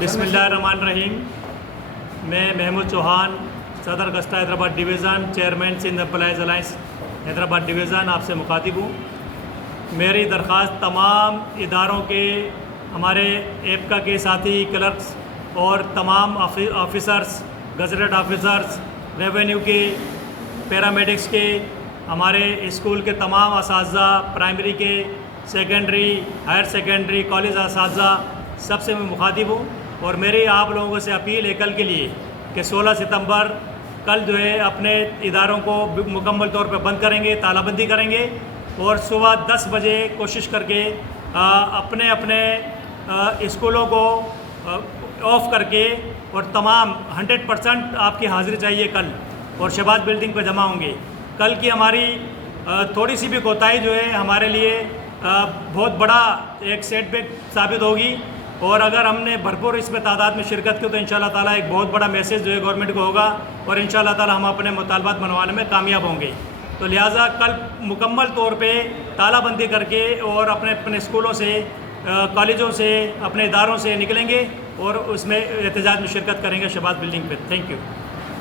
بسم اللہ الرحمن الرحیم. میں محمود چوہان صدر گسٹا Hyderabad division chairman Sindh employees alliance Hyderabad division آپ سے مخاطب ہوں. میری درخواست تمام اداروں کے ہمارے ایپکا کے ساتھی کلرکس اور تمام آفیسرس گزٹڈ آفیسرس ریونیو کے پیرامیڈکس کے ہمارے اسکول کے تمام اساتذہ پرائمری کے سیکنڈری ہائر سیکنڈری کالج اساتذہ سب سے میں مخاطب ہوں. اور میری آپ لوگوں سے اپیل ہے کل کے لیے کہ 16 ستمبر کل جو ہے اپنے اداروں کو مکمل طور پہ بند کریں گے, تالہ بندی کریں گے اور صبح 10 بجے کوشش کر کے اپنے اپنے اسکولوں کو آف کر کے اور تمام 100% آپ کی حاضری چاہیے کل, اور شہباز بلڈنگ پہ جمع ہوں گے. کل کی ہماری تھوڑی سی بھی کوتاہی جو ہے ہمارے لیے بہت بڑا ایک سیٹ بیک ثابت ہوگی, اور اگر ہم نے بھرپور اس میں تعداد میں شرکت کی تو انشاءاللہ تعالیٰ ایک بہت بڑا میسیج جو ہے گورنمنٹ کو ہوگا اور انشاءاللہ تعالیٰ ہم اپنے مطالبات منوانے میں کامیاب ہوں گے. تو لہٰذا کل مکمل طور پہ تالہ بندی کر کے اور اپنے اپنے اسکولوں سے کالجوں سے اپنے اداروں سے نکلیں گے اور اس میں احتجاج میں شرکت کریں گے شہباز بلڈنگ پہ. Thank you.